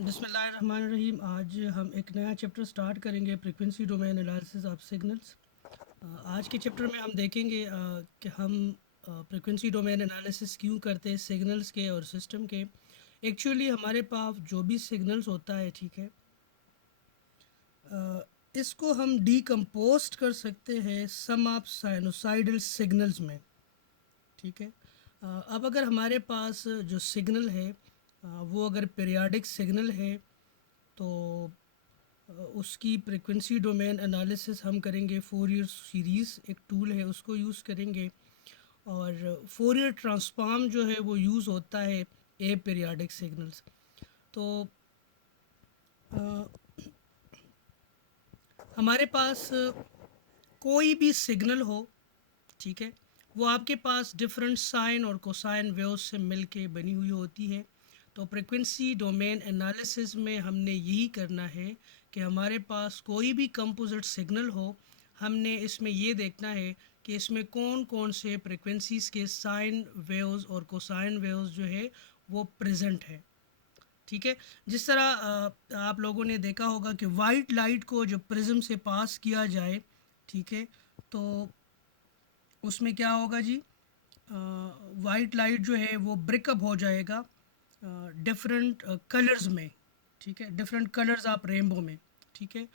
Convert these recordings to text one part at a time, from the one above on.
बिस्मिल्लाहिर्रहमानिर्रहीम। आज हम एक नया चैप्टर स्टार्ट करेंगे, frequency domain analysis of signals. आज के चैप्टर में हम देखेंगे कि हम फ्रीक्वेंसी डोमेन एनालिसिस क्यों करते हैं सिग्नल्स के और सिस्टम के। एक्चुअली हमारे पास जो भी सिग्नल्स होता है, ठीक है, इसको हम डीकम्पोस्ट कर सकते हैं सम ऑफ साइनोसाइडल सिग्नल्स में, ठीक है। अब अगर हमारे पास जो सिग्नल है वो अगर पीरियाडिक सिग्नल है तो उसकी फ्रीक्वेंसी डोमेन एनालिसिस हम करेंगे। फोरियर सीरीज़ एक टूल है, उसको यूज़ करेंगे। और फोरियर ट्रांसफॉर्म जो है वो यूज़ होता है ए पीरियाडिक सिग्नल्स। तो हमारे पास कोई भी सिग्नल हो, ठीक है, वो आपके पास डिफरेंट साइन और कोसाइन वेव्स से मिलके बनी हुई होती है। तो फ्रीक्वेंसी डोमेन एनालिसिस में हमने यही करना है कि हमारे पास कोई भी कंपोजिट सिग्नल हो, हमने इसमें ये देखना है कि इसमें कौन कौन से फ्रीक्वेंसीज के साइन वेव्स और कोसाइन वेव्स जो है वो प्रेजेंट है, ठीक है। जिस तरह आप लोगों ने देखा होगा कि वाइट लाइट को जब प्रिज्म से पास किया जाए, ठीक है, तो उसमें क्या होगा जी, वाइट लाइट जो है वो ब्रेकअप हो जाएगा डिफरेंट कलर्स में, ठीक है, डिफरेंट कलर्स ऑफ रेनबो में, ठीक है।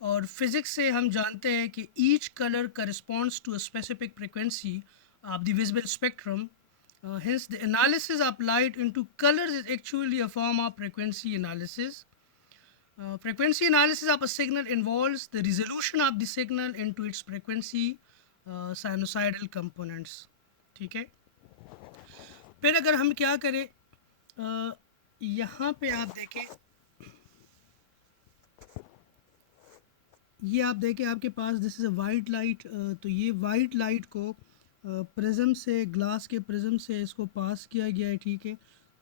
और फिज़िक्स से हम जानते हैं कि each colour corresponds to a specific frequency of the visible spectrum. Hence, the analysis of light into colors is actually a form of frequency analysis. Frequency analysis of a signal involves the resolution of the signal into its frequency sinusoidal components, ठीक है। फिर अगर हम क्या करें, यहाँ पे आप देखें, ये आप देखें आपके पास this is a white light. तो ये वाइट लाइट को प्रिज्म से, ग्लास के प्रिज्म से इसको पास किया गया है, ठीक है।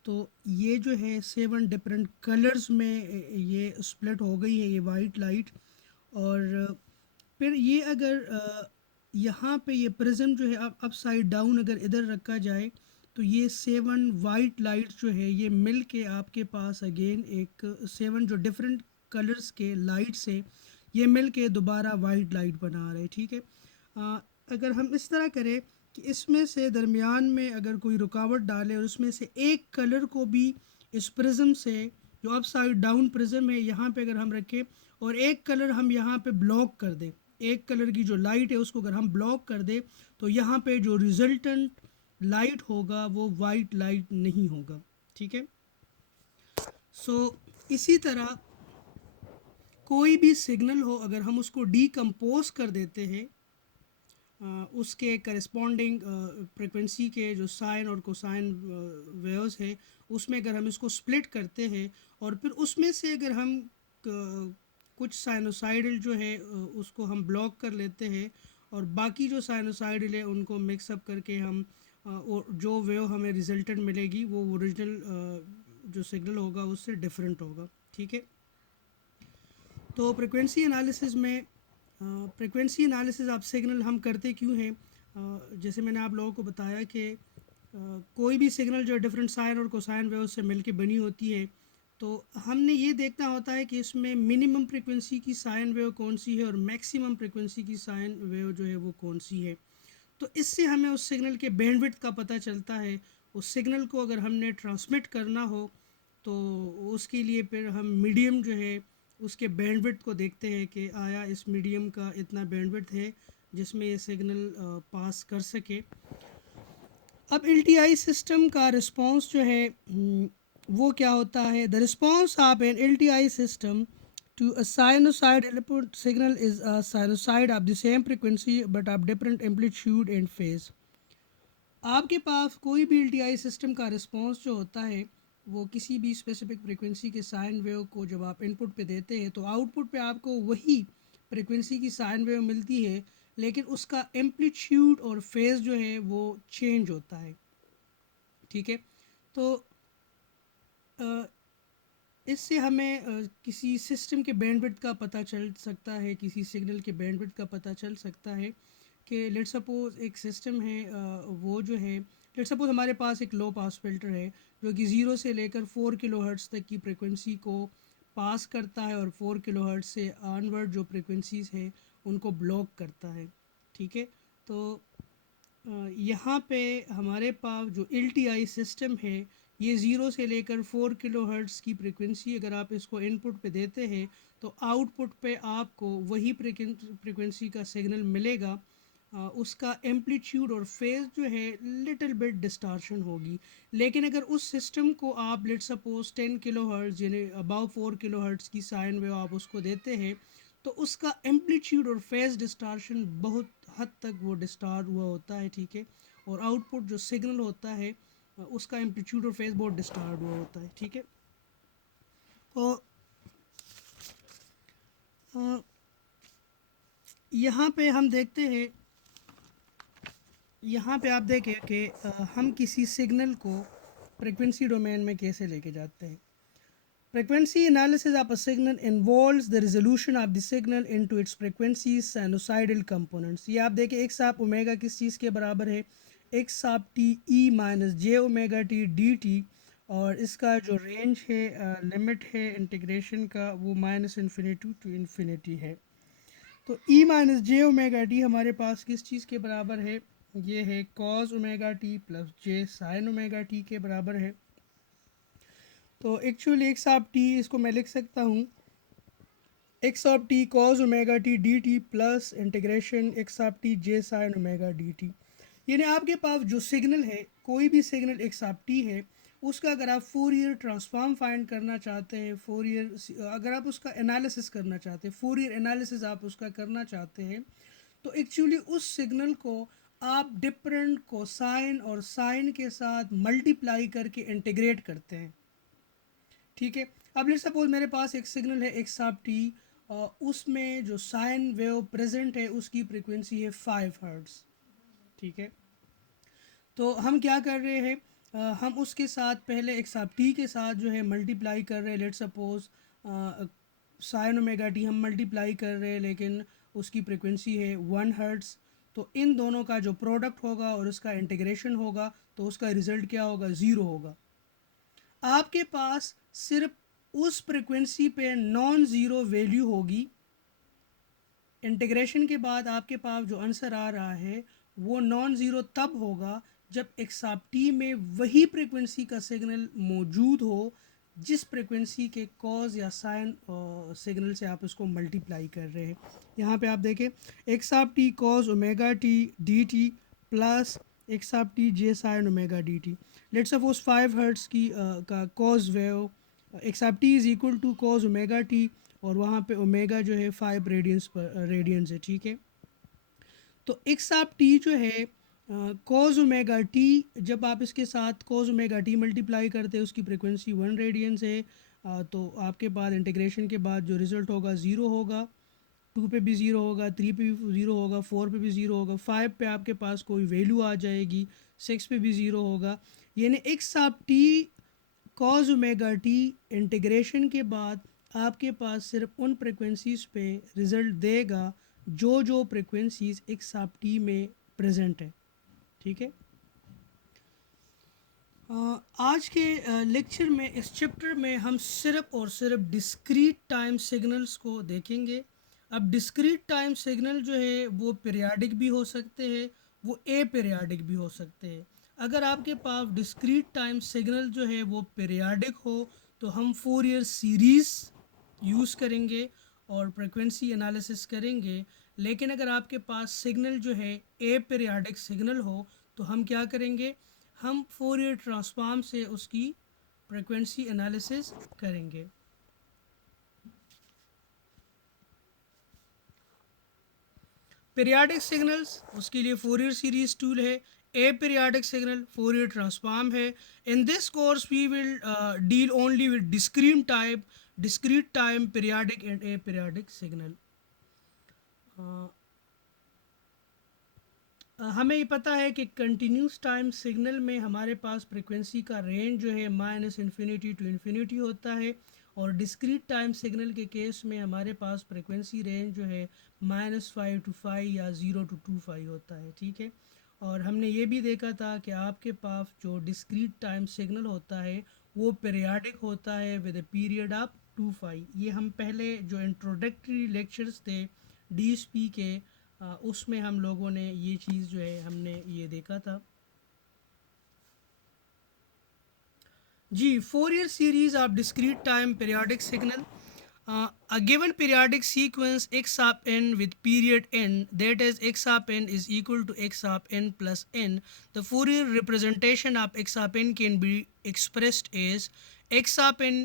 तो ये जो है 7 डिफरेंट कलर्स में ये स्प्लिट हो गई है ये वाइट लाइट। और फिर ये अगर यहाँ पे ये प्रिज्म जो है अप साइड डाउन अगर इधर रखा जाए तो ये 7 वाइट लाइट्स जो है ये मिल के आपके पास अगेन एक 7 जो डिफरेंट कलर्स के लाइट से ये मिल के दोबारा वाइट लाइट बना रहे, ठीक है। अगर हम इस तरह करें कि इसमें से दरमियान में अगर कोई रुकावट डाले और उसमें से एक कलर को भी इस प्रिज्म से, जो अप साइड डाउन प्रिज्म है, यहाँ पे अगर हम रखें और एक कलर हम यहाँ पे ब्लॉक कर दें, एक कलर की जो लाइट है उसको अगर हम ब्लॉक कर दें तो यहाँ पे जो रिजल्टेंट लाइट होगा वो वाइट लाइट नहीं होगा, ठीक है। सो इसी तरह कोई भी सिग्नल हो, अगर हम उसको डीकम्पोज कर देते हैं उसके करस्पॉन्डिंग फ्रिक्वेंसी के जो साइन और कोसाइन वेव्स है, उसमें अगर हम इसको स्प्लिट करते हैं और फिर उसमें से अगर हम कुछ साइनोसाइडल जो है उसको हम ब्लॉक कर लेते हैं और बाकी जो साइनोसाइडल है उनको मिक्सअप करके हम और जो वेव हमें रिजल्टेंट मिलेगी वो ओरिजिनल जो सिग्नल होगा उससे डिफरेंट होगा, ठीक है। तो फ्रिक्वेंसी एनालिसिस में फ्रिक्वेंसी एनालिसिस ऑफ सिग्नल हम करते क्यों हैं, जैसे मैंने आप लोगों को बताया कि कोई भी सिग्नल जो डिफरेंट साइन और कोसाइन वेव से मिलके बनी होती है, तो हमने ये देखना होता है कि इसमें मिनिमम फ्रिक्वेंसी की साइन वेव कौन सी है और मैक्सिमम फ्रिक्वेंसी की साइन वेव जो है वो कौन सी है। तो इससे हमें उस सिग्नल के बैंडविड्थ का पता चलता है। उस सिग्नल को अगर हमने ट्रांसमिट करना हो तो उसके लिए फिर हम मीडियम जो है उसके बैंडविड्थ को देखते हैं कि आया इस मीडियम का इतना बैंडविड्थ है जिसमें ये सिग्नल पास कर सके। अब एल सिस्टम का रिस्पांस जो है वो क्या होता है। The response of an L system to a sinusoid input signal is a sinusoid of the same frequency but of different amplitude and phase। आपके पास कोई भी एल सिस्टम का रिस्पांस जो होता है वो किसी भी स्पेसिफिक फ्रिक्वेंसी के साइन वेव को जब आप इनपुट पे देते हैं तो आउटपुट पे आपको वही फ्रिक्वेंसी की साइन वेव मिलती है, लेकिन उसका एम्पलीट्यूड और फेज जो है वो चेंज होता है, ठीक है। तो इससे हमें किसी सिस्टम के बैंडविड्थ का पता चल सकता है, किसी सिग्नल के बैंडविड्थ का पता चल सकता है कि लेट्स सपोज एक सिस्टम है वो जो है लेट्स सपोज हमारे पास एक लो पास फिल्टर है जो कि 0 से लेकर 4 किलोहर्ट्ज़ तक की फ्रिक्वेंसी को पास करता है और 4 किलोहर्ट्ज़ से ऑनवर्ड जो फ्रिक्वेंसीज़ है उनको ब्लॉक करता है, ठीक है। तो यहाँ पे हमारे पास जो LTI सिस्टम है ये 0 से लेकर 4 किलोहर्ट्ज़ की फ्रिक्वेंसी अगर आप इसको इनपुट पे देते हैं तो आउटपुट पे आपको वही फ्रिक्वेंसी का सिग्नल मिलेगा। उसका एम्पलीट्यूड और फेज़ जो है लिटिल बिट डिस्टॉर्शन होगी, लेकिन अगर उस सिस्टम को आप लेट सपोज 10 किलोहर्ट्ज़ यानी अबाव 4 किलोहर्ट्ज़ की साइन वेव आप उसको देते हैं तो उसका एम्पलीट्यूड और फेज़ डिस्टॉर्शन बहुत हद तक वो डिस्टॉर्ट हुआ होता है, ठीक है। और आउटपुट जो सिग्नल होता है उसका एम्पलीट्यूड और फेज़ बहुत डिस्टॉर्ट हुआ होता है, ठीक है। तो यहाँ पे हम देखते हैं, यहाँ पे आप देखें कि हम किसी सिग्नल को फ्रिक्वेंसी डोमेन में कैसे लेके जाते हैं। Frequency analysis of a signal involves the resolution of the signal into its frequencies sinusoidal components। ये आप देखें x आप ओमेगा किस चीज़ के बराबर है, x आप t e माइनस जे ओमेगा टी डी टी, और इसका जो रेंज है लिमिट है इंटीग्रेशन का वो माइनस इन्फिनिटी टू इन्फिनिटी है। तो e माइनस जे ओमेगा टी हमारे पास किस चीज़ के बराबर है, ये है cos ओमेगा टी प्लस जे साइन ओमेगा टी के बराबर है। तो एक्चुअली एक्स ऑफ टी इसको मैं लिख सकता हूँ x of t cos omega t d t plus integration x of t j sine omega d T. यानी आपके पास जो सिग्नल है, कोई भी सिग्नल एक्स ऑफ टी है, उसका अगर आप फोरियर ट्रांसफॉर्म फाइंड करना चाहते हैं, फोरियर अगर आप उसका एनालिसिस करना चाहते हैं, फोरियर एनालिसिस आप उसका करना चाहते हैं, तो एक्चुअली उस सिग्नल को आप डिफरेंट कोसाइन और साइन के साथ मल्टीप्लाई करके इंटीग्रेट करते हैं, ठीक है। अब लेट्स सपोज मेरे पास एक सिग्नल है एक्स ऑफ टी, उसमें जो साइन वेव प्रेजेंट है उसकी फ्रीक्वेंसी है 5 हर्ट्ज़, ठीक है। तो हम क्या कर रहे हैं, हम उसके साथ पहले एक्स ऑफ टी के साथ जो है मल्टीप्लाई कर रहे हैं। Let's suppose sine omega T हम मल्टीप्लाई कर रहे हैं लेकिन उसकी फ्रीक्वेंसी है 1 हर्ट्ज़। तो इन दोनों का जो प्रोडक्ट होगा और उसका इंटीग्रेशन होगा तो उसका रिज़ल्ट क्या होगा, ज़ीरो होगा। आपके पास सिर्फ उस फ्रिक्वेंसी पे नॉन ज़ीरो वैल्यू होगी। इंटीग्रेशन के बाद आपके पास जो आंसर आ रहा है वो नॉन ज़ीरो तब होगा जब एक्स ऑफ टी में वही फ्रिक्वेंसी का सिग्नल मौजूद हो जिस फ्रिक्वेंसी के कॉज या साइन सिग्नल से आप उसको मल्टीप्लाई कर रहे हैं। यहाँ पे आप देखें x of t cos omega t d t plus x of t j sine omega d t. Let's suppose 5 hertz की का cos wave x of t is equal to cos omega t, और वहाँ पे omega जो है 5 radiance पर radiance है, ठीक है। तो एक्स ऑफ टी जो है कॉज ओमेगा टी, जब आप इसके साथ कॉज ओमेगा टी मल्टीप्लाई करते हैं उसकी फ्रिक्वेंसी 1 रेडियंस है। तो आपके पास इंटीग्रेशन के बाद जो रिज़ल्ट होगा ज़ीरो होगा, 2 पे भी ज़ीरो होगा, 3 पे भी ज़ीरो होगा, 4 पे भी ज़ीरो होगा, 5 पे आपके पास कोई वैल्यू आ जाएगी, 6 पे भी ज़ीरो होगा। यानी x of t cos omega T integration के बाद आपके पास सिर्फ उन फ्रिक्वेंसीज़ पे रिज़ल्ट देगा जो जो फ्रिक्वेंसीज़ एक्स ऑफ टी में प्रेजेंट है, ठीक है। आज के लेक्चर में इस चैप्टर में हम सिर्फ और सिर्फ डिस्क्रीट टाइम सिग्नल्स को देखेंगे। अब डिस्क्रीट टाइम सिग्नल जो है वो पीरियाडिक भी हो सकते हैं, वो ए पीरियाडिक भी हो सकते हैं। अगर आपके पास डिस्क्रीट टाइम सिग्नल जो है वो पीरियाडिक हो तो हम फोरियर सीरीज़ यूज़ करेंगे और फ्रिक्वेंसी एनालिसिस करेंगे। लेकिन अगर आपके पास सिग्नल जो है ए पीरियाडिक सिग्नल हो तो हम क्या करेंगे, हम फोरियर ट्रांसफॉर्म से उसकी फ्रिक्वेंसी एनालिसिस करेंगे। पीरियाडिक सिग्नल्स उसके लिए फोरियर सीरीज टूल है, aperiodic signal Fourier transform है। In this course we will deal only with discrete time periodic and aperiodic signal. हमें ये पता है कि कंटिन्यूस टाइम सिग्नल में हमारे पास फ्रिक्वेंसी का रेंज जो है माइनस इन्फिनिटी टू इन्फिनिटी होता है, और डिस्क्रीट टाइम सिग्नल के केस में हमारे पास फ्रिक्वेंसी रेंज जो है -5 to 5 या 0 to 2 5 होता है, ठीक है। और हमने ये भी देखा था कि आपके पास जो डिस्क्रीट टाइम सिग्नल होता है वो पीरियाडिक होता है विद ए पीरियड ऑफ 2 पाई। ये हम पहले जो इंट्रोडक्टरी लेक्चर्स थे डीएसपी के उसमें हम लोगों ने ये चीज़ जो है हमने ये देखा था। जी, Fourier series of discrete time periodic signal. A given periodic sequence x of n with period n, that is x of n is equal to x of n plus n. The Fourier representation of x of n can be expressed as x of n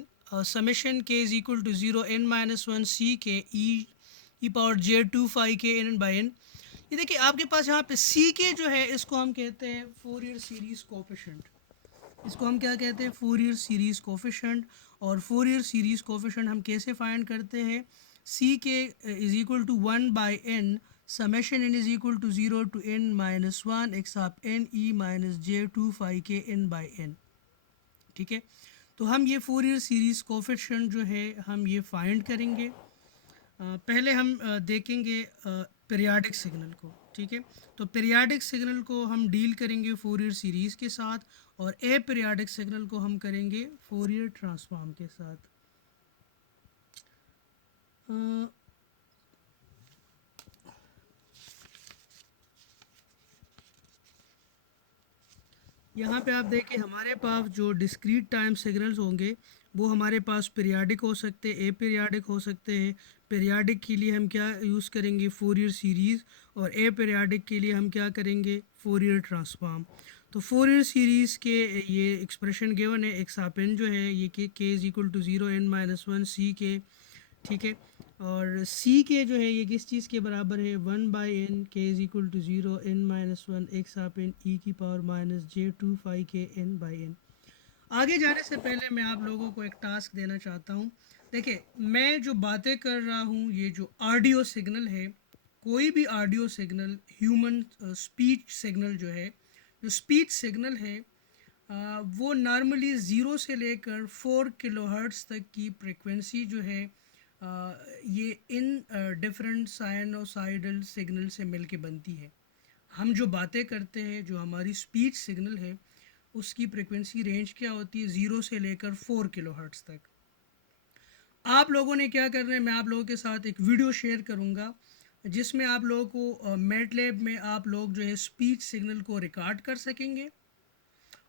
summation k is equal to 0 n minus 1 c k e power j 2 phi k n by n. ये देखिए आपके पास यहाँ पे सी के जो है इसको हम कहते हैं फोरियर सीरीज कोफिशेंट। इसको हम क्या कहते हैं, फोरियर सीरीज़ कोफिशेंट। और फोरियर सीरीज़ कोफिशेंट हम कैसे फाइंड करते हैं, C k is equal to 1/n summation n is equal to 0 to n minus 1 x of n e minus j 2 pi k n by n। ठीक है, तो हम ये फोरियर सीरीज़ कोफिशेंट जो है हम ये फाइंड करेंगे। पहले हम देखेंगे पीरियाडिक सिग्नल को। ठीक है, तो पीरियाडिक सिग्नल को हम डील करेंगे फोरियर सीरीज़ के साथ और ए पीरियाडिक सिग्नल को हम करेंगे फोरियर ट्रांसफॉर्म के साथ। यहाँ पे आप देखें हमारे पास जो डिस्क्रीट टाइम सिग्नल्स होंगे वो हमारे पास पीरियाडिक हो सकते हैं, ए पीरियाडिक हो सकते हैं। पीरियाडिक के लिए हम क्या यूज़ करेंगे, फोरियर सीरीज़, और ए पीरियाडिक के लिए हम क्या करेंगे, फोरियर ट्रांसफॉर्म। तो फोरियर सीरीज़ के ये एक्सप्रेशन गिवन है, एक्स ऑफ एन जो है ये k is equal to 0 n minus 1 C k. ठीक है, और सी के जो है ये किस चीज़ के बराबर है, 1/n k is equal to 0 n minus 1 x of n e की power minus j 2 pi k n by n। आगे जाने से पहले मैं आप लोगों को एक टास्क देना चाहता हूँ। देखिए मैं जो बातें कर रहा हूँ ये जो ऑडियो सिग्नल है, कोई भी audio signal, human speech signal जो है, जो स्पीच सिग्नल है वो नॉर्मली 0 से लेकर 4 किलोहर्ट्ज़ तक की फ्रिक्वेंसी जो है ये इन डिफरेंट साइनोसाइडल सिग्नल से मिलके बनती है। हम जो बातें करते हैं, जो हमारी स्पीच सिग्नल है, उसकी फ्रिक्वेंसी रेंज क्या होती है, 0 से लेकर 4 किलोहर्ट्ज़ तक। आप लोगों ने क्या करना है, मैं आप लोगों के साथ एक वीडियो शेयर करूंगा जिसमें आप लोगों को मैटलैब में आप लोग जो है स्पीच सिग्नल को रिकॉर्ड कर सकेंगे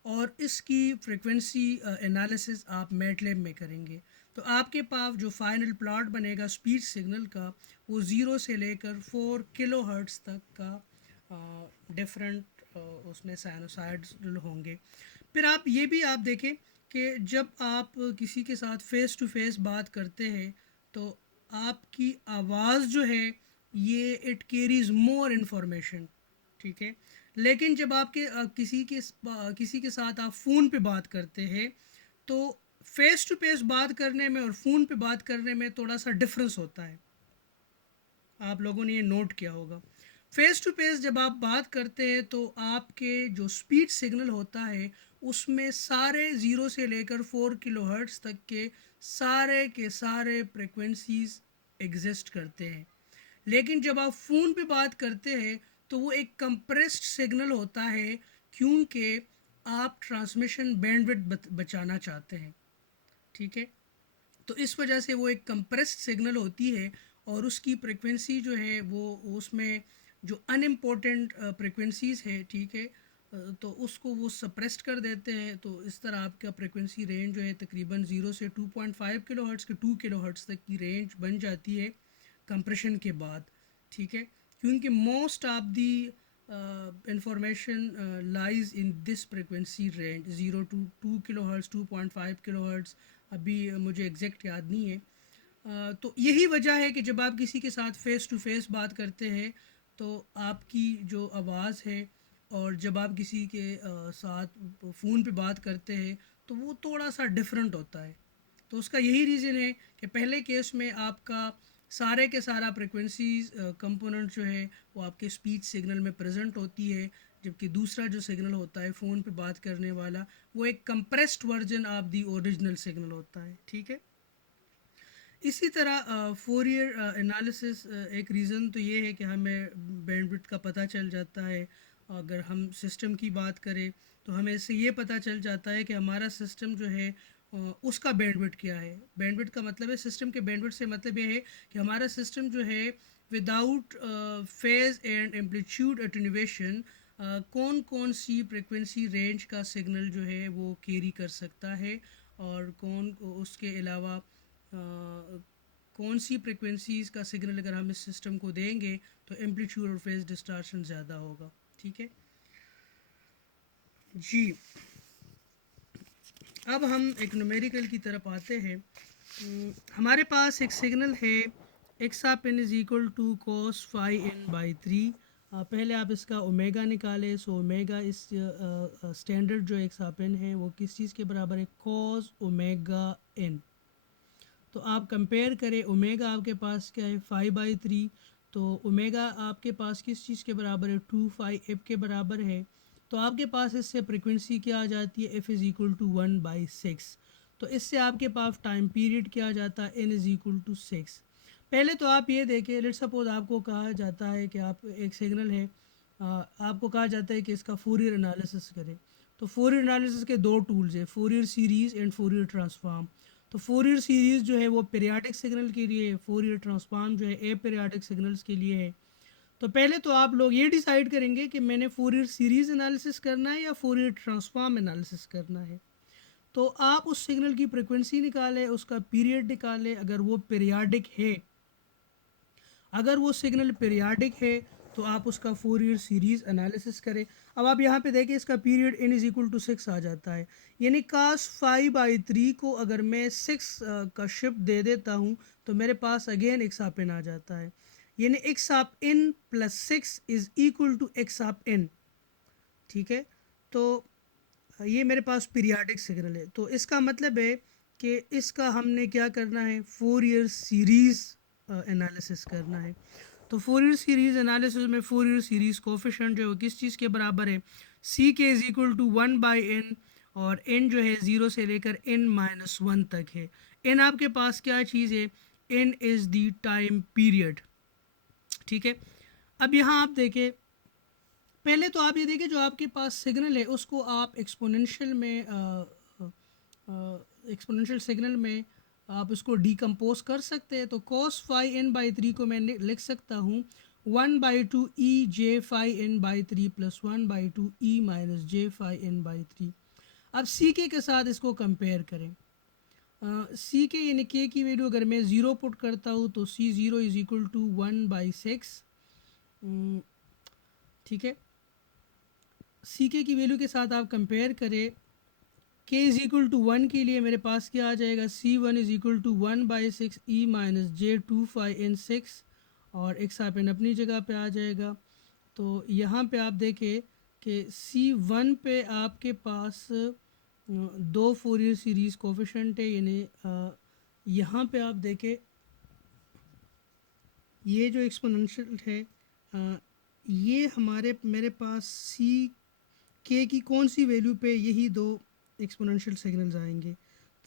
और इसकी फ्रिक्वेंसी एनालिसिस आप मैटलैब में करेंगे। तो आपके पास जो फाइनल प्लॉट बनेगा स्पीच सिग्नल का वो 0 से लेकर 4 किलोहर्ट्ज़ तक का डिफरेंट उसमें साइनोसाइड्स होंगे। फिर आप ये भी आप देखें कि जब आप किसी के साथ फ़ेस टू फेस बात करते हैं तो आपकी आवाज़ जो है ये इट कैरीज़ मोर इन्फॉर्मेशन। ठीक है, लेकिन जब आपके किसी के साथ आप फ़ोन पे बात करते हैं तो फेस टू फेस बात करने में और फ़ोन पे बात करने में थोड़ा सा डिफरेंस होता है। आप लोगों ने ये नोट किया होगा। फेस टू फेस जब आप बात करते हैं तो आपके जो स्पीच सिग्नल होता है उसमें सारे 0 से लेकर 4 किलोहर्ट्ज़ तक के सारे फ्रिक्वेंसीज एग्जिस्ट करते हैं। लेकिन जब आप फ़ोन पे बात करते हैं तो वो एक कंप्रेस्ड सिग्नल होता है क्योंकि आप ट्रांसमिशन बैंडविड्थ बचाना चाहते हैं। ठीक है, तो इस वजह से वो एक कंप्रेस्ड सिग्नल होती है और उसकी फ्रिक्वेंसी जो है वो उसमें जो अनइम्पोर्टेंट फ्रिक्वेंसीज़ है, ठीक है, तो उसको वो सप्रेस्ड कर देते हैं। तो इस तरह आपका फ्रिक्वेंसी रेंज जो है तकरीबन 0 से 2.5 किलोहर्ट्ज़ के 2 किलोहर्ट्ज़ तक की रेंज बन जाती है कंप्रेशन के बाद। ठीक है, क्योंकि most of the information lies in this frequency range 0 to 2 kilohertz 2.5 kilohertz, अभी मुझे एग्जैक्ट याद नहीं है। तो यही वजह है कि जब आप किसी के साथ फ़ेस टू फेस बात करते हैं तो आपकी जो आवाज़ है और जब आप किसी के साथ फ़ोन पे बात करते हैं तो वो थोड़ा सा डिफरेंट होता है। तो उसका यही रीज़न है कि पहले केस में आपका सारे के सारा फ्रिक्वेंसीज कंपोनेंट जो है वो आपके स्पीच सिग्नल में प्रेजेंट होती है, जबकि दूसरा जो सिग्नल होता है फ़ोन पे बात करने वाला वो एक compressed version of the original signal होता है। ठीक है, इसी तरह फोरियर एनालिसिस एक रीज़न तो ये है कि हमें बैंडविड्थ का पता चल जाता है अगर हम सिस्टम की बात करें तो हमें इससे ये पता चल जाता है कि हमारा सिस्टम जो है उसका बैंडविड्थ क्या है। बैंडविड्थ का मतलब है, सिस्टम के बैंडविड्थ से मतलब ये है कि हमारा सिस्टम जो है without phase and amplitude attenuation कौन कौन सी फ्रिक्वेंसी रेंज का सिग्नल जो है वो कैरी कर सकता है, और कौन उसके अलावा कौन सी फ्रिक्वेंसीज़ का सिग्नल अगर हम इस सिस्टम को देंगे तो एम्पलीट्यूड और फेज डिस्टॉर्शन ज़्यादा होगा। ठीक है जी। अब हम एक न्यूमेरिकल की तरफ आते हैं। हमारे पास एक सिग्नल है x of n is equal to cos phi n by 3। पहले आप इसका ओमेगा निकालें। सो ओमेगा इस स्टैंडर्ड जो एक्स आप इन है वो किस चीज़ के बराबर है, कॉस ओमेगा इन। तो आप कंपेयर करें, ओमेगा आपके पास क्या है 5/3, तो ओमेगा आपके पास किस चीज़ के बराबर है 2 फाई एफ के बराबर है। तो आपके पास इससे फ्रिक्वेंसी क्या आ जाती है एफ इज़ इक्वल टू 1/6। तो इससे आपके पास टाइम पीरियड क्या आ जाता है एन इज़ इक्वल टू 6। पहले तो आप ये देखें, लेट सपोज आपको कहा जाता है कि आप एक सिग्नल है, आपको कहा जाता है कि इसका फोरियर एनालिसिस करें। तो फोरियर एनालिसिस के दो टूल्स हैं, Fourier series and Fourier transform. तो फोरियर सीरीज़ जो है वो पीरियाडिक सिग्नल के लिए है, फोरियर ट्रांसफॉर्म जो है ए पीरियाडिक सिग्नल्स के लिए है। तो पहले तो आप लोग ये डिसाइड करेंगे कि मैंने फोरियर सीरीज़ एनालिसिस करना है या फोरियर ट्रांसफॉर्म एनालिसिस करना है। तो आप उस सिग्नल की फ्रिक्वेंसी निकालें, उसका पीरियड निकालें। अगर वो पीरियाडिक है, अगर वो सिग्नल पीरियाडिक है तो आप उसका फोरियर सीरीज़ एनालिसिस करें। अब आप यहाँ पे देखें इसका period n is equal to 6 आ जाता है, यानी कास 5/3 को अगर मैं 6 का शिफ्ट दे देता हूँ तो मेरे पास अगेन एक्स आप इन आ जाता है, यानी x of n plus 6 is equal to x of n. ठीक है, तो ये मेरे पास पीरियाडिक सिग्नल है। तो इसका मतलब है कि इसका हमने क्या करना है, फोरियर सीरीज़ एनालिसिस करना है। तो फोरियर सीरीज़ एनालिसिस में फोरियर सीरीज़ कोफिशिएंट जो है वो किस चीज़ के बराबर है, C k is equal to 1/n, और n जो है 0 से लेकर n-1 तक है। n आपके पास क्या चीज़ है, n is the time period. ठीक है, अब यहाँ आप देखें, पहले तो आप ये देखिए जो आपके पास सिग्नल है उसको आप एक्सपोनेंशियल में एक्सपोनेंशियल सिग्नल में आप उसको डिकम्पोज कर सकते हैं। तो cos फाई n बाई 3 को मैं लिख सकता हूँ 1/2 e j pi n by 3 plus 1/2 e minus j pi n by 3। अब सी के साथ इसको कंपेयर करें। सी के यानी के की वैल्यू अगर मैं ज़ीरो पुट करता हूँ तो सी ज़ीरो इज़ इक्वल टू 1/6। ठीक है, सी के की वैल्यू के साथ आप कंपेयर करें, के इज़ इक्वल टू 1 के लिए मेरे पास क्या आ जाएगा, C one is equal to 1/6 e minus j 2 phi n 6, और एक्स आप एन अपनी जगह पे आ जाएगा। तो यहाँ पे आप देखें कि सी वन पे आपके पास दो फोरियर सीरीज़ कोफिशेंट है, यानी यहाँ पे आप देखें ये जो एक्सपोनेंशियल है, ये मेरे पास सी के की कौन सी वैल्यू पे यही दो एक्सपोनेंशियल सिग्नल्स आएंगे।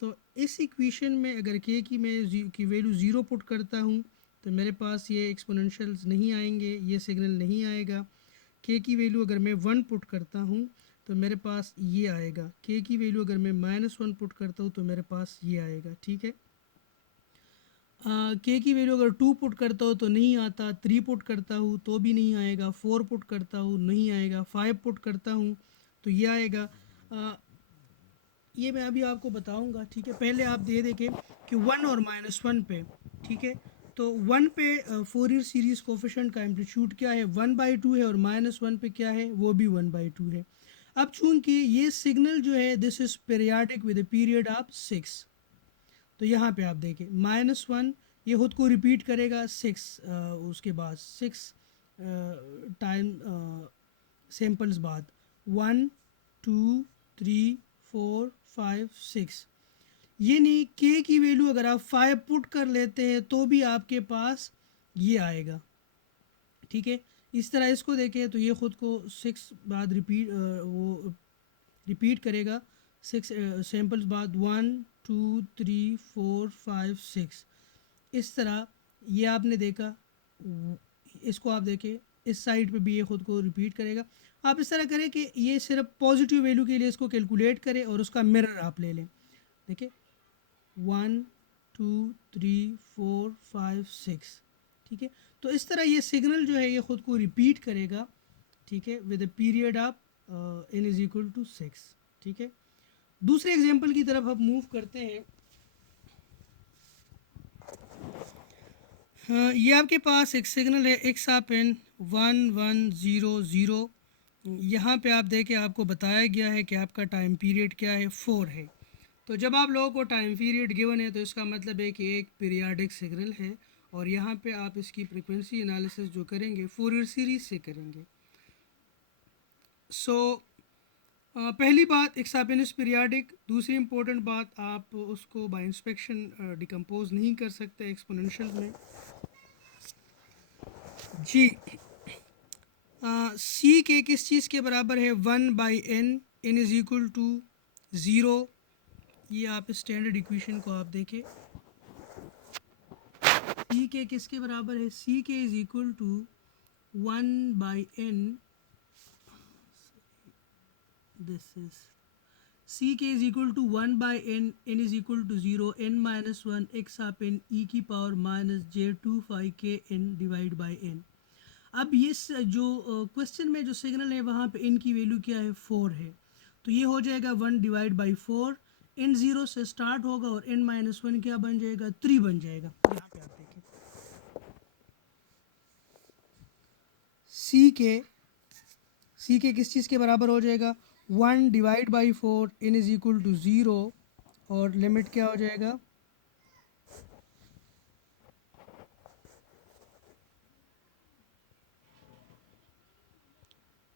तो इस इक्वेशन में अगर के की मैं की वैल्यू ज़ीरो पुट करता हूँ तो मेरे पास ये एक्सपोनेंशियल्स नहीं आएंगे, ये सिग्नल नहीं आएगा। के की वैल्यू अगर मैं 1 पुट करता हूँ तो मेरे पास ये आएगा। के की वैल्यू अगर मैं -1 पुट करता हूँ तो मेरे पास ये आएगा। ठीक है, के की वैल्यू अगर 2 पुट करता हूँ तो नहीं आता, 3 पुट करता हूँ तो भी नहीं आएगा, 4 पुट करता हूँ नहीं आएगा, 5 पुट करता हूँ तो ये आएगा। ये मैं अभी आपको बताऊंगा। ठीक है, पहले आप दे देखें कि 1 और -1 पे, ठीक है, तो 1 पे फोरियर सीरीज़ कोफिशिएंट का एम्पलीट्यूड क्या है 1/2 है, और -1 पे क्या है वो भी 1/2 है। अब चूंकि ये सिग्नल जो है this is periodic with a period of 6, तो यहाँ पे आप देखें -1 ये खुद को रिपीट करेगा 6, उसके बाद 6 टाइम सैम्पल्स बाद 1 2 3 4 5 6, ये नहीं के की वैल्यू अगर आप 5 पुट कर लेते हैं तो भी आपके पास ये आएगा। ठीक है, इस तरह इसको देखें तो ये ख़ुद को 6 बाद रिपीट करेगा, 6 सैम्पल्स बाद 1 2 3 4 5 6, इस तरह ये आपने देखा। इसको आप देखें इस साइड पे भी ये ख़ुद को रिपीट करेगा। आप इस तरह करें कि ये सिर्फ पॉजिटिव वैल्यू के लिए इसको कैलकुलेट करें और उसका मिरर आप ले लें। देखिए 1 2 3 4 5 6, ठीक है। तो इस तरह ये सिग्नल जो है ये ख़ुद को रिपीट करेगा, ठीक है, with a period of n is equal to 6, ठीक है। दूसरे एग्जांपल की तरफ हम मूव करते हैं। ये आपके पास एक सिग्नल है x आप इन 1 1 0 0। यहाँ पे आप देखें आपको बताया गया है कि आपका टाइम पीरियड क्या है, 4 है। तो जब आप लोगों को टाइम पीरियड गिवन है तो इसका मतलब है कि एक पीरियाडिक सिग्नल है और यहाँ पे आप इसकी फ्रिक्वेंसी एनालिसिस जो करेंगे फूरियर सीरीज से करेंगे। सो पहली बात एक्सापिनस पीरियाडिक। दूसरी इंपॉर्टेंट बात, आप उसको बाय इंस्पेक्शन डिकम्पोज नहीं कर सकते एक्सपोनेंशियल में जी। सी के किस चीज़ के बराबर है, 1/n, n is equal to 0। ये आप स्टैंडर्ड इक्वेशन को आप देखें, सी के किसके बराबर है, C k is equal to 1/n, this is C k is equal to 1/n, n is equal to 0, n minus 1 x of n e की power minus j25 k n divide by n। अब ये जो question में जो signal है वहाँ पे n की वैल्यू क्या है, 4 है। तो ये हो जाएगा 1 डिवाइड बाई 4, n 0 से स्टार्ट होगा और n माइनस 1 क्या बन जाएगा, 3 बन जाएगा। यहाँ पे आप देखें सी के किस चीज़ के बराबर हो जाएगा, 1 divide by 4, n is equal to 0 और लिमिट क्या हो जाएगा,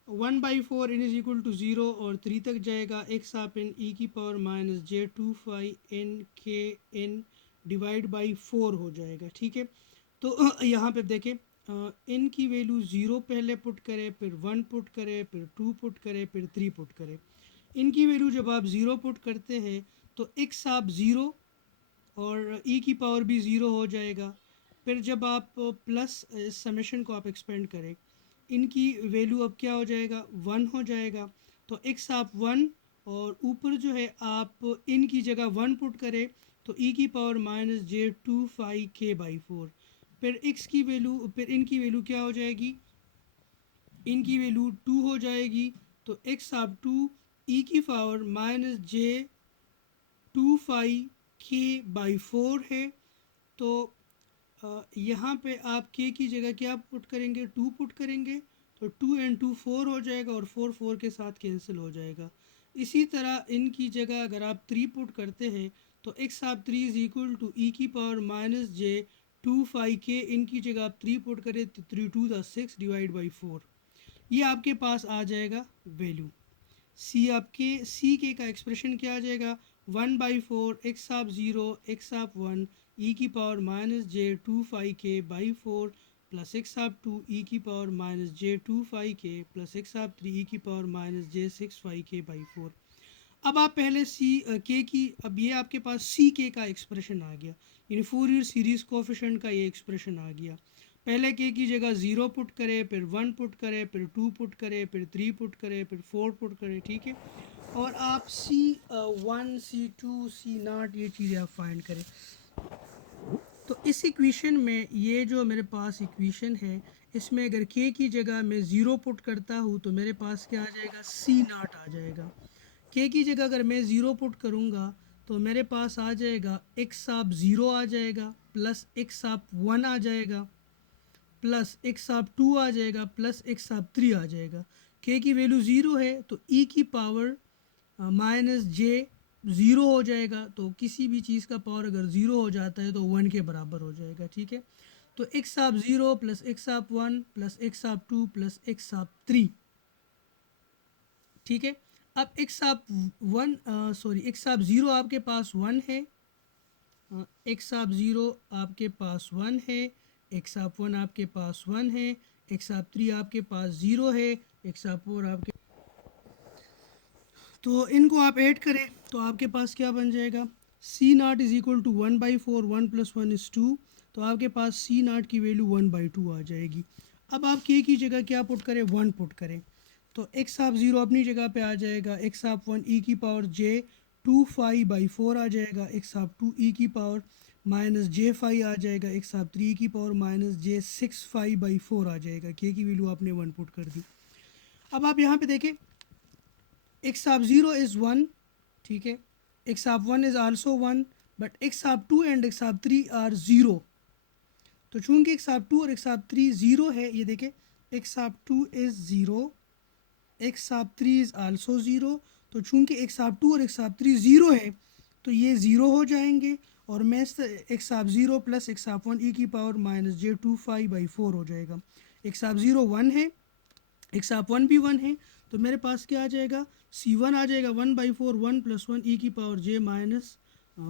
1/4 n इज़ इक्वल टू 0 और 3 तक जाएगा, x आप इन e की power minus j25 n k n divide by 4 हो जाएगा, ठीक है। तो यहाँ पे देखें n की वैल्यू 0 पहले पुट करें, फिर 1 पुट करें, फिर 2 पुट करें, फिर 3 पुट करें। इनकी वैल्यू जब आप 0 पुट करते हैं तो x आप 0 और e की पावर भी 0 हो जाएगा। फिर जब आप प्लस इस समेशन को आप एक्सपेंड करें, इनकी वैल्यू अब क्या हो जाएगा, 1 हो जाएगा। तो x आप 1 और ऊपर जो है आप इन की जगह 1 पुट करें तो e की पावर माइनस j25 k/4। फिर x की वैल्यू, फिर इनकी वैल्यू क्या हो जाएगी, इनकी वैल्यू 2 हो जाएगी। तो x आप 2 e की पावर माइनस j25 k/4 है। तो यहाँ पे आप k की जगह क्या पुट करेंगे, 2 पुट करेंगे। तो 2 एंड 2 4 हो जाएगा और 4 4 के साथ कैंसिल हो जाएगा। इसी तरह इनकी जगह अगर आप 3 पुट करते हैं तो x आप 3 इज इक्वल टू e की पावर माइनस j25 k, इनकी जगह आप 3 पुट करें तो 3 2 6 डिवाइड बाई 4। ये आपके पास आ जाएगा वैल्यू। सी आपके सी के का एक्सप्रेशन क्या आ जाएगा, 1/4 x आप 0 x आप 1 e की power minus j25 k/4 plus x आप 2 e की power minus j25 k plus x आप 3 e की पावर माइनस j65 k/4। अब आप पहले सी के की, अब ये आपके पास सी के का एक्सप्रेशन आ गया, इन फूरियर सीरीज कोफिशिएंट का ये एक्सप्रेशन आ गया। पहले के की जगह 0 पुट करें, फिर 1 पुट करें, फिर 2 पुट करें, फिर 3 पुट करें, फिर 4 पुट करें, ठीक है। और आप C1 C2 C0 ये चीज़ें आप फाइंड करें। तो इस इक्वेशन में ये जो मेरे पास इक्वेशन है, इसमें अगर k की जगह मैं 0 पुट करता हूँ तो मेरे पास क्या आ जाएगा, C0 आ जाएगा। k की जगह अगर मैं 0 पुट करूँगा तो मेरे पास आ जाएगा x आप 0 आ जाएगा, प्लस x आप 1 आ जाएगा, प्लस x आप 2 आ जाएगा, प्लस x आप 3 आ जाएगा। k की वैल्यू 0 है तो e की पावर माइनस जे 0 हो जाएगा। तो किसी भी चीज़ का पावर अगर 0 हो जाता है तो 1 के बराबर हो जाएगा, ठीक है। तो x आप 0 प्लस x आप 1 प्लस x आप 2 प्लस x आप 3, ठीक है। अब x आप 0 आपके पास 1 है, x आप 0 आपके पास 1 है, x आप 1 आपके पास 1 है, x आप 3 आपके पास 0 है, x आप 4 आपके, तो इनको आप ऐड करें तो आपके पास क्या बन जाएगा, C0 इज़ इक्वल टू 1/4, 1 + 1 = 2। तो आपके पास C0 की वैल्यू 1/2 आ जाएगी। अब आप के की जगह क्या पुट करें, 1 पुट करें, तो एक्स आप 0 अपनी जगह पे आ जाएगा, एक्स आप 1 ई की पावर जे 2 5/4 आ जाएगा, एक्स आप 2 ई की पावर माइनस जे 5 आ जाएगा, एक्स आप 3 की पावर माइनस जे 6 5/4 आ जाएगा। के की वैल्यू आपने 1 पुट कर दी। अब आप यहाँ पे देखें, एक्स आप 0 इज़ 1, ठीक है, एक्स आप 1 इज़ आल्सो 1, बट एक्स आप 2 एंड एक्स आप 3 आर 0। तो चूंकि एक्स आप 2 और एक्स आप 3 ज़ीरो है, ये देखें, एक्स आप 2 इज़ 0, एक्स आप 3 इज़ आल्सो 0। तो चूंकि एक्स आप 2 और एक्स आप 3 ज़ीरो है, तो ये ज़ीरो हो जाएंगे, और मैं एक्स आप 0 प्लस एक्स आप 1 ई की पावर माइनस जे 2 5/4 हो जाएगा। एक्स आप 0 1 है, एक्स आप 1 भी 1 है, तो मेरे पास क्या आ जाएगा, C1 आ जाएगा 1/4, 1 + 1 ई की पावर जे माइनस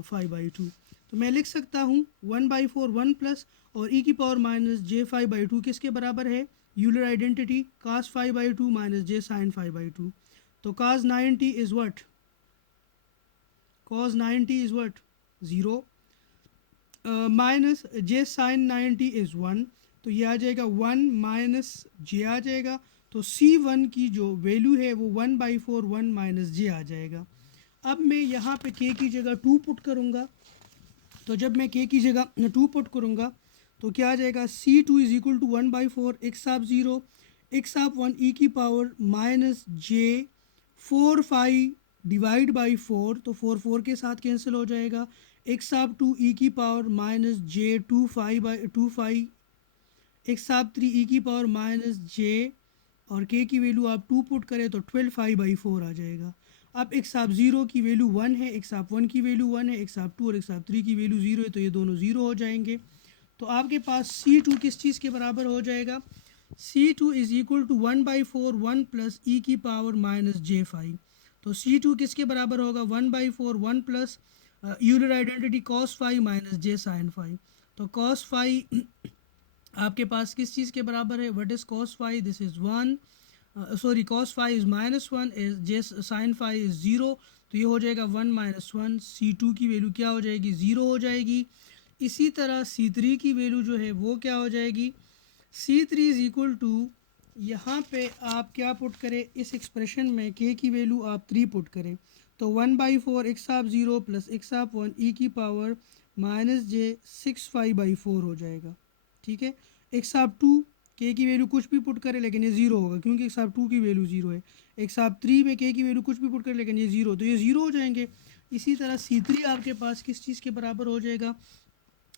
5/2। तो मैं लिख सकता हूँ 1/4 1 प्लस और ई की पावर माइनस जे 5/2 किसके बराबर है, Euler identity cos 5/2 minus j sine 5/2। तो cos 90 is what, cos 90 is what 0, minus j sine 90 is 1, तो ये आ जाएगा 1 माइनस जे आ जाएगा। तो C1 की जो वैल्यू है वो 1/4 1 माइनस जे आ जाएगा। अब मैं यहाँ पे के की जगह 2 पुट करूँगा, तो जब मैं के की जगह 2 पुट करूँगा तो क्या आ जाएगा, C2 is equal to 1/4 x आप 0, एक्स आप 1 ई की power minus J 4 5 divide by 4, तो 4 4 के साथ कैंसिल हो जाएगा, एक्स आप 2 ई की पावर माइनस जे 2 5, एक्स आप 3 ई की पावर माइनस जे, और के की वैल्यू आप 2 पुट करें तो 12 5/4 आ जाएगा। अब एक्स आप 0 की वैल्यू 1 है, एक्स आप 1 की वैल्यू 1 है, एक्स आप 2 और एक्स आप 3 की वैल्यू 0 है, तो ये दोनों 0 हो जाएंगे। तो आपके पास C2 किस चीज़ के बराबर हो जाएगा, C2 is equal to 1/4 1 plus e की पावर माइनस जे 5। तो C2 किसके बराबर होगा, 1/4 1 plus Euler identity cos 5 minus j sine 5। तो cos 5 आपके पास किस चीज़ के बराबर है, what is cos 5, this is 1, sorry cos 5 is -1, is j sine 5 is 0, तो ये हो जाएगा 1 - 1, C2 की वैल्यू क्या हो जाएगी, 0 हो जाएगी। इसी तरह C3 की वैल्यू जो है वो क्या हो जाएगी, C3 इज़ इक्वल टू, यहाँ पे आप क्या पुट करें, इस एक्सप्रेशन में के की वैल्यू आप 3 पुट करें, तो 1/4 एक्स आप 0 प्लस एक्स आप 1 ई की पावर माइनस जे 6 5/4 हो जाएगा, ठीक है। एक्स आप 2 के की वैल्यू कुछ भी पुट करें लेकिन ये 0 होगा क्योंकि एक्स आप 2 की वैल्यू 0 है। एक्स आप 3 में के की वैल्यू कुछ भी पुट करें लेकिन ये 0, तो ये 0 हो जाएंगे। इसी तरह C3 आपके पास किस चीज़ के बराबर हो जाएगा,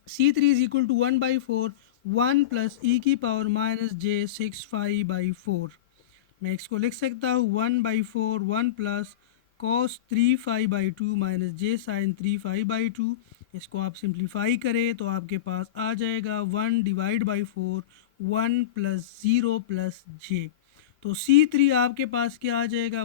C3 is equal to 1/4 1 plus e की पावर माइनस जे 6 5/4। मैं इसको लिख सकता हूँ 1/4 1 plus cos 3 5/2 minus j sign 3 5/2। इसको आप सिंप्लीफाई करें तो आपके पास आ जाएगा 1/4 1 + 0 + जे। तो C3 आपके पास क्या आ जाएगा,